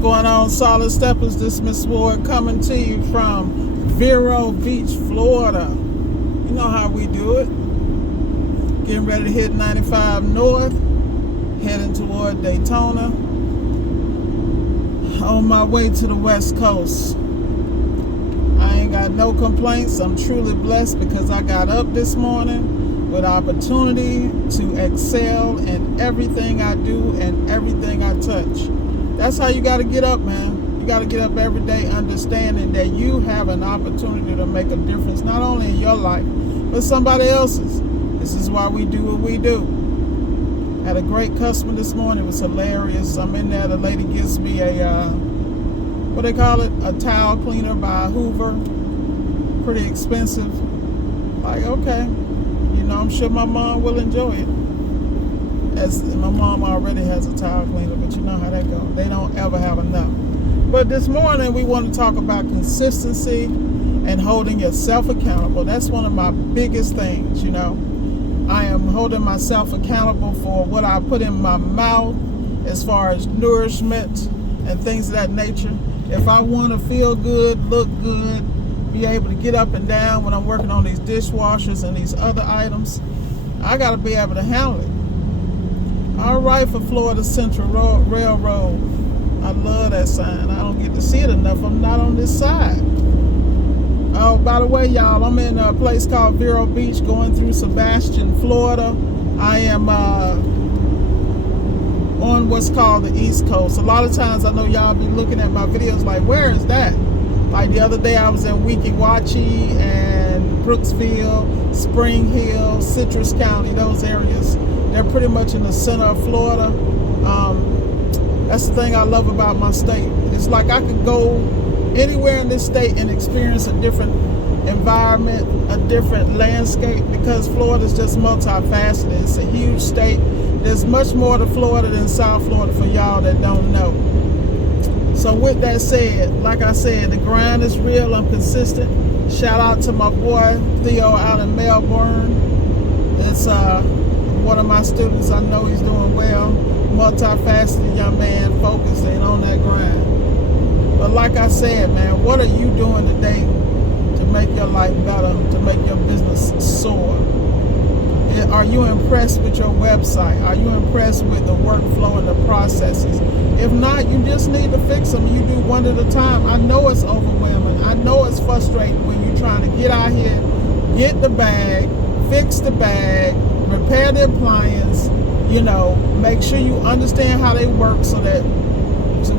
Going on, Solid Steppers? This Miss Ward coming to you from Vero Beach, Florida. You know how we do it. Getting ready to hit 95 North, heading toward Daytona. On my way to the West Coast. I ain't got no complaints. I'm truly blessed because I got up this morning with opportunity to excel in everything I do and everything I touch. That's how you got to get up, man. You got to get up every day understanding that you have an opportunity to make a difference, not only in your life, but somebody else's. This is why we do what we do. Had a great customer this morning. It was hilarious. I'm in there. The lady gives me a, what they call it? A towel cleaner by Hoover. Pretty expensive. Like, okay. You know, I'm sure my mom will enjoy it. As my mom already has a towel cleaner, but you know how that goes. They don't ever have enough. But this morning we want to talk about consistency and holding yourself accountable. That's one of my biggest things, you know. I am holding myself accountable for what I put in my mouth as far as nourishment and things of that nature. If I want to feel good, look good, be able to get up and down when I'm working on these dishwashers and these other items, I got to be able to handle it. All right, for Florida Central Railroad. I love that sign. I don't get to see it enough. I'm not on this side. Oh, by the way, y'all, I'm in a place called Vero Beach going through Sebastian, Florida. I am on what's called the East Coast. A lot of times I know y'all be looking at my videos like, where is that? Like the other day I was in Weeki Wachee and Brooksville, Spring Hill, Citrus County, those areas. They're pretty much in the center of Florida. That's the thing I love about my state. It's like I could go anywhere in this state and experience a different environment, a different landscape, because Florida's just multifaceted. It's a huge state. There's much more to Florida than South Florida for y'all that don't know. So with that said, like I said, the grind is real. I'm consistent. Shout out to my boy Theo out in Melbourne. It's one of my students. I know he's doing well. Multifaceted young man, focused and on that grind. But like I said, man, what are you doing today to make your life better, to make your business soar? Are you impressed with your website? Are you impressed with the workflow and the processes? If not, you just need to fix them. You do one at a time. I know it's overwhelming. I know it's frustrating when you're trying to get out here, get the bag, fix the bag, repair the appliance, you know, make sure you understand how they work so that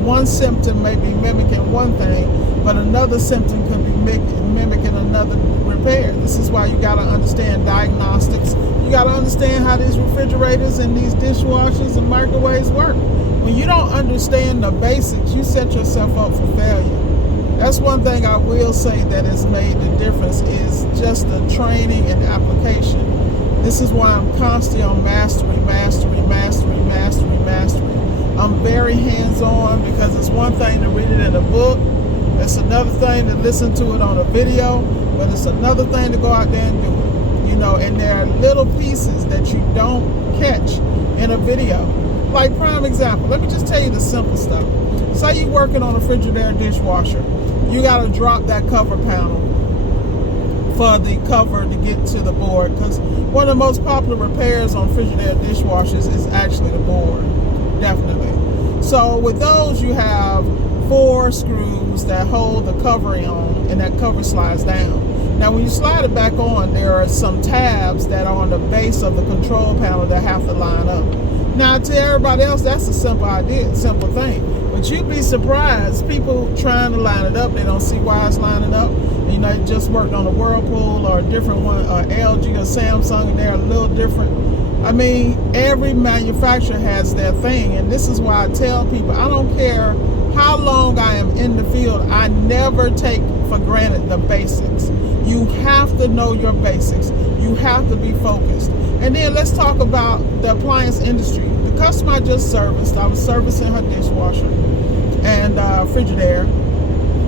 one symptom may be mimicking one thing, but another symptom could be mimicking another repair. This is why you got to understand diagnostics. You got to understand how these refrigerators and these dishwashers and microwaves work. When you don't understand the basics, you set yourself up for failure. That's one thing I will say that has made the difference is just the training and application. This is why I'm constantly on mastery. I'm very hands-on because it's one thing to read it in a book. It's another thing to listen to it on a video, but it's another thing to go out there and do it. You know, and there are little pieces that you don't catch in a video. Like prime example, let me just tell you the simple stuff. Say you're working on a Frigidaire dishwasher. You got to drop that cover panel for the cover to get to the board, because one of the most popular repairs on Frigidaire dishwashers is actually the board, definitely. So with those, you have 4 screws that hold the covering on, and that cover slides down. Now when you slide it back on, there are some tabs that are on the base of the control panel that have to line up. Now to everybody else, that's a simple idea, simple thing. But you'd be surprised, people trying to line it up, they don't see why it's lining up. You know, they just worked on a Whirlpool or a different one, or LG or Samsung, and they're a little different. I mean, every manufacturer has their thing, and this is why I tell people, I don't care how long I am in the field, I never take for granted the basics. You have to know your basics. You have to be focused. And then let's talk about the appliance industry. The customer I just serviced, I was servicing her dishwasher and Frigidaire,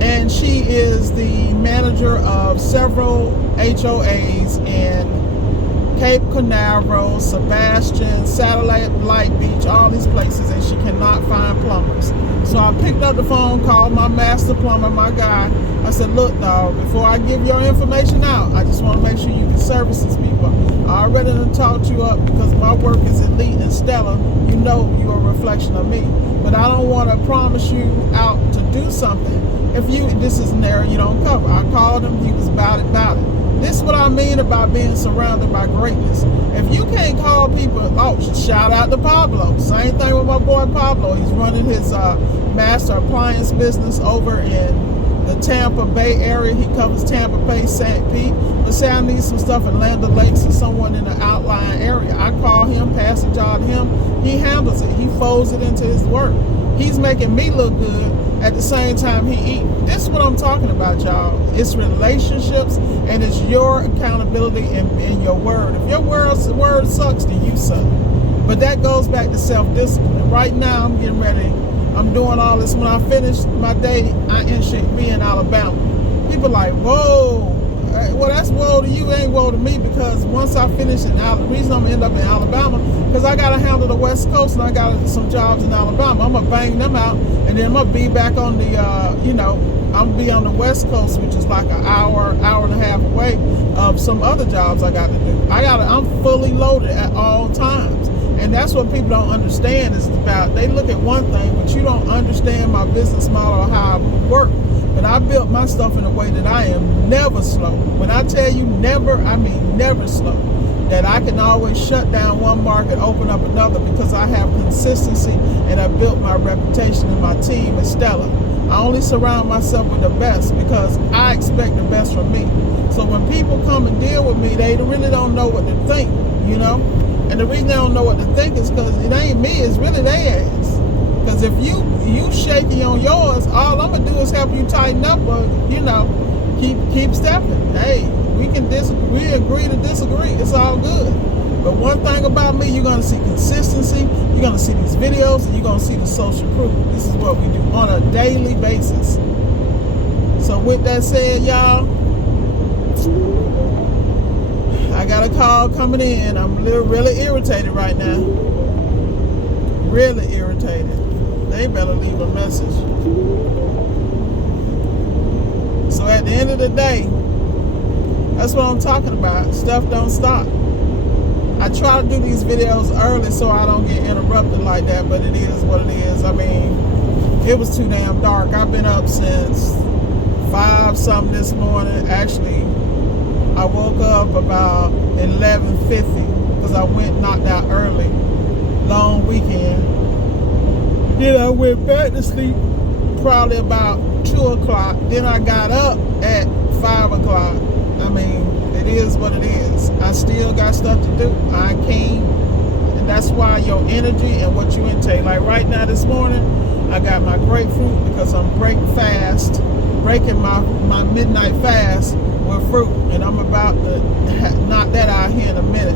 and she is the manager of several HOAs in Cape Canaveral, Sebastian, Satellite Beach, all these places, and she cannot find plumbers. So I picked up the phone, called my master plumber, my guy. I said, look, dog, before I give your information out, I just want to make sure you can service these people. I already done talked you up because my work is elite and stellar. You know you're a reflection of me. But I don't want to promise you out to do something if this is an area you don't cover. I called him, he was about it. This is what I mean about being surrounded by greatness. If you can't call people, shout out to Pablo. Same thing with my boy Pablo. He's running his master appliance business over in the Tampa Bay area. He covers Tampa Bay, St. Pete. But say I need some stuff in Land O'Lakes or someone in the outlying area. I call him, pass the job to him. He handles it. He folds it into his work. He's making me look good at the same time he eats. This is what I'm talking about, y'all. It's relationships, and it's your accountability and your word. If your word sucks, then you suck. But that goes back to self-discipline. Right now, I'm getting ready. I'm doing all this. When I finish my day, I should be in Alabama. People like, whoa. Well, that's woe to you, ain't woe to me, because once I finish in Alabama, the reason I'm gonna end up in Alabama, because I gotta handle the West Coast and I got some jobs in Alabama. I'm gonna bang them out, and then I'm gonna be back on the, I'm gonna be on the West Coast, which is like an hour and a half away of some other jobs I got to do. I'm fully loaded at all times. And that's what people don't understand is about, they look at one thing, but you don't understand my business model or how I work. But I built my stuff in a way that I am never slow. When I tell you never, I mean never slow. That I can always shut down one market, open up another, because I have consistency and I built my reputation, and my team is stellar. I only surround myself with the best because I expect the best from me. So when people come and deal with me, they really don't know what to think, you know? And the reason they don't know what to think is because it ain't me, it's really their ass. Because if you shaky on yours, all I'm gonna do is help you tighten up, or keep stepping. Hey, we can disagree, we agree to disagree. It's all good. But one thing about me, you're gonna see consistency. You're gonna see these videos, and you're gonna see the social proof. This is what we do on a daily basis. So with that said, y'all, I got a call coming in. I'm really irritated right now. Really irritated. They better leave a message. So at the end of the day, that's what I'm talking about. Stuff don't stop. I try to do these videos early so I don't get interrupted like that, but it is what it is. I mean, it was too damn dark. I've been up since 5-something this morning. Actually, I woke up about 11:50 because I went knocked out early. Long weekend. Then I went back to sleep probably about 2 o'clock. Then I got up at 5 o'clock. I mean, it is what it is. I still got stuff to do. I came, and that's why your energy and what you intake. Like right now this morning, I got my grapefruit because I'm breaking my midnight fast with fruit. And I'm about to knock that out here in a minute.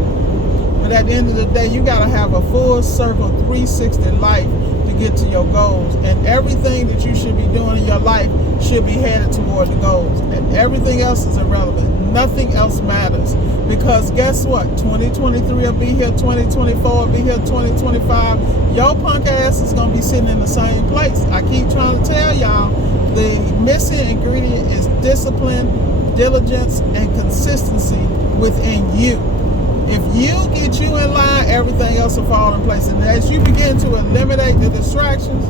But at the end of the day, you got to have a full circle 360 life to get to your goals. And everything that you should be doing in your life should be headed toward the goals. And everything else is irrelevant. Nothing else matters. Because guess what? 2023 will be here. 2024 will be here. 2025. Your punk ass is going to be sitting in the same place. I keep trying to tell y'all, the missing ingredient is discipline, diligence, and consistency within you. If you get you in line, everything else will fall in place. And as you begin to eliminate the distractions,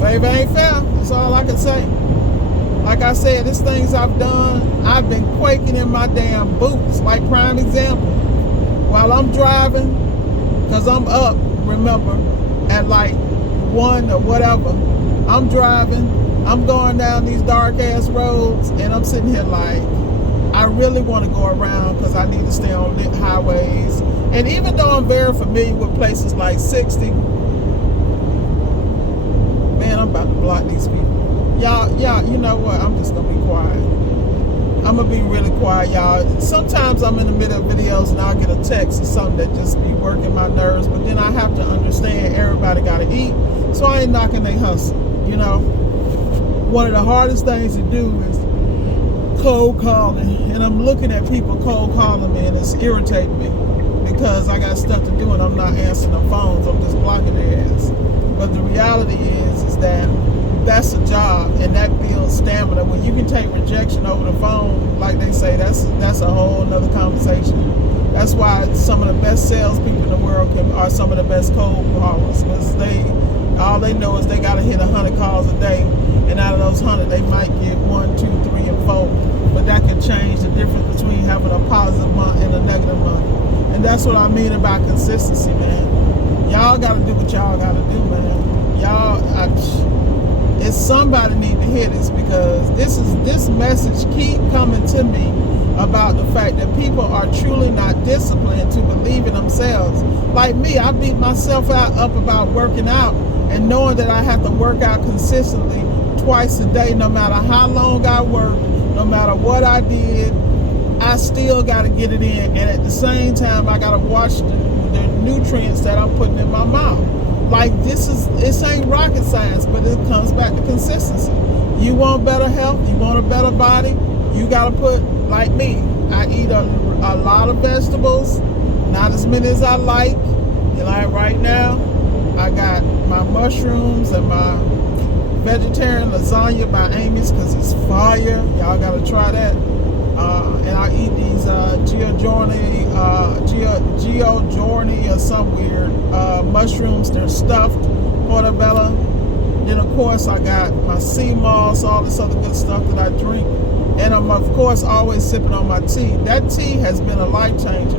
favor ain't fair. That's all I can say. Like I said, there's things I've done. I've been quaking in my damn boots. Like prime example, while I'm driving, because I'm up, remember, at like 1 or whatever. I'm driving. I'm going down these dark ass roads, and I'm sitting here like, I really want to go around because I need to stay on lit highways. And even though I'm very familiar with places like 60, man, I'm about to block these people. Y'all, you know what? I'm just going to be quiet. I'm going to be really quiet, y'all. Sometimes I'm in the middle of videos and I'll get a text or something that just be working my nerves. But then I have to understand everybody got to eat. So I ain't knocking their hustle, you know. One of the hardest things to do is cold calling, and I'm looking at people cold calling me, and it's irritating me because I got stuff to do and I'm not answering the phones. I'm just blocking their ass. But the reality is that that's a job, and that builds stamina. When you can take rejection over the phone, like they say, that's a whole nother conversation. That's why some of the best salespeople in the world are some of the best cold callers, because all they know is they got to hit 100 calls a day, and out of those 100, they might get 1, 2, 3, and 4. But that can change the difference between having a positive month and a negative month. And that's what I mean about consistency, man. Y'all got to do what y'all got to do, man. It's somebody need to hear this, because this message keep coming to me about the fact that people are truly not disciplined to believe in themselves. Like me, I beat myself up about working out and knowing that I have to work out consistently twice a day, no matter how long I work, no matter what I did, I still got to get it in. And at the same time, I got to watch the nutrients that I'm putting in my mouth. Like this ain't rocket science, but it comes back to consistency. You want better health, you want a better body, you got to put, like me, I eat a lot of vegetables, not as many as I like. Like right now, I got my mushrooms and my vegetarian lasagna by Amy's, because it's fire. Y'all got to try that. And I eat these Giorni or some weird mushrooms. They're stuffed, portobello. Then of course I got my sea moss, all this other good stuff that I drink. And I'm of course always sipping on my tea. That tea has been a life changer.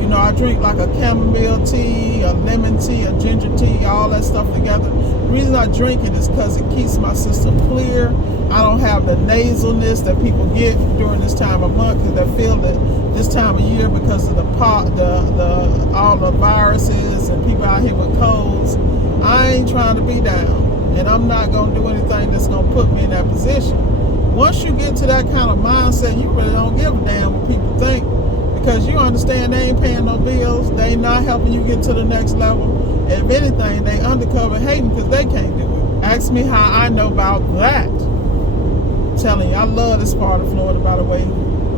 You know, I drink like a chamomile tea, a lemon tea, a ginger tea, all that stuff together. The reason I drink it is because it keeps my system clear. I don't have the nasalness that people get during this time of month, because they feel that this time of year, because of all the viruses and people out here with colds. I ain't trying to be down, and I'm not going to do anything that's going to put me in that position. Once you get to that kind of mindset, you really don't give a damn what people think, because you understand they ain't paying no bills, they ain't not helping you get to the next level. If anything, they undercover hating because they can't do it. Ask me how I know about that. I'm telling you, I love this part of Florida, by the way.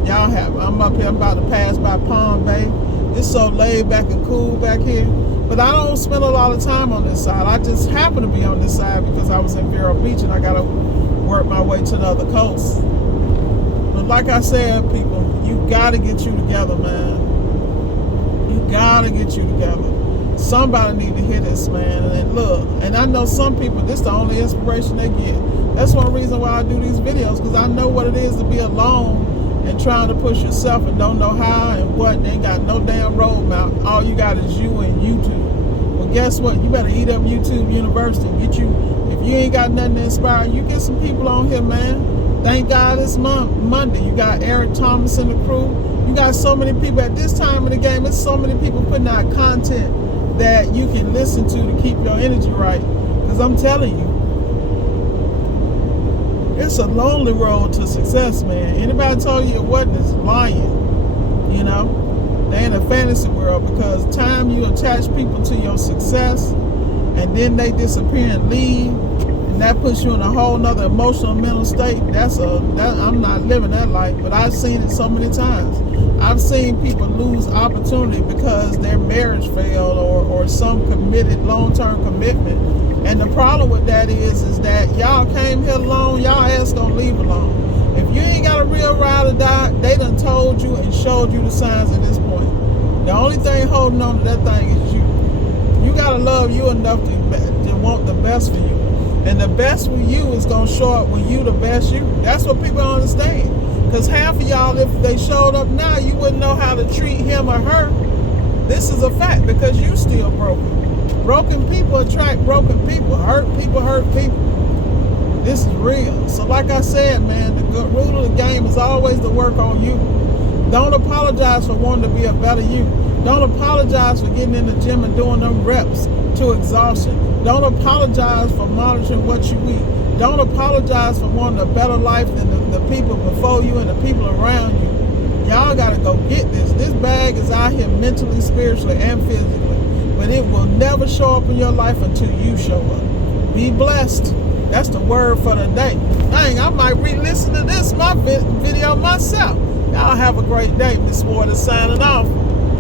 Y'all have. I'm up here, I'm about to pass by Palm Bay. It's so laid back and cool back here. But I don't spend a lot of time on this side. I just happen to be on this side because I was in Vero Beach and I got to work my way to the other coast. But like I said, people, you got to get you together, man. You got to get you together. Somebody need to hear this, man. And look, and I know some people, this is the only inspiration they get. That's one reason why I do these videos, because I know what it is to be alone and trying to push yourself and don't know how and what. They ain't got no damn roadmap. All you got is you and YouTube. Well, guess what? You better eat up YouTube University. If you ain't got nothing to inspire you, get some people on here, man. Thank God it's Monday. You got Eric Thomas and the crew. You got so many people at this time of the game. There's so many people putting out content that you can listen to keep your energy right. Because I'm telling you, it's a lonely road to success, man. Anybody told you it wasn't is lying. You know, they're in a fantasy world, because time you attach people to your success and then they disappear and leave, and that puts you in a whole nother emotional mental state. I'm not living that life, but I've seen it so many times. I've seen people lose opportunity because their marriage failed or some committed long-term commitment. And the problem with that is that y'all came here alone, y'all ass gonna leave alone. If you ain't got a real ride or die, they done told you and showed you the signs at this point. The only thing holding on to that thing is you. You gotta love you enough to want the best for you. And the best for you is gonna show up when you the best you. That's what people don't understand. Because half of y'all, if they showed up now, you wouldn't know how to treat him or her. This is a fact, because you still broken. Broken people attract broken people. Hurt people. This is real. So like I said, man, the good rule of the game is always to work on you. Don't apologize for wanting to be a better you. Don't apologize for getting in the gym and doing them reps to exhaustion. Don't apologize for monitoring what you eat. Don't apologize for wanting a better life than the people before you and the people around you. Y'all gotta go get this. This bag is out here mentally, spiritually, and physically. But it will never show up in your life until you show up. Be blessed. That's the word for the day. Dang, I might re-listen to this, my video myself. Y'all have a great day. Miss Ward is signing off.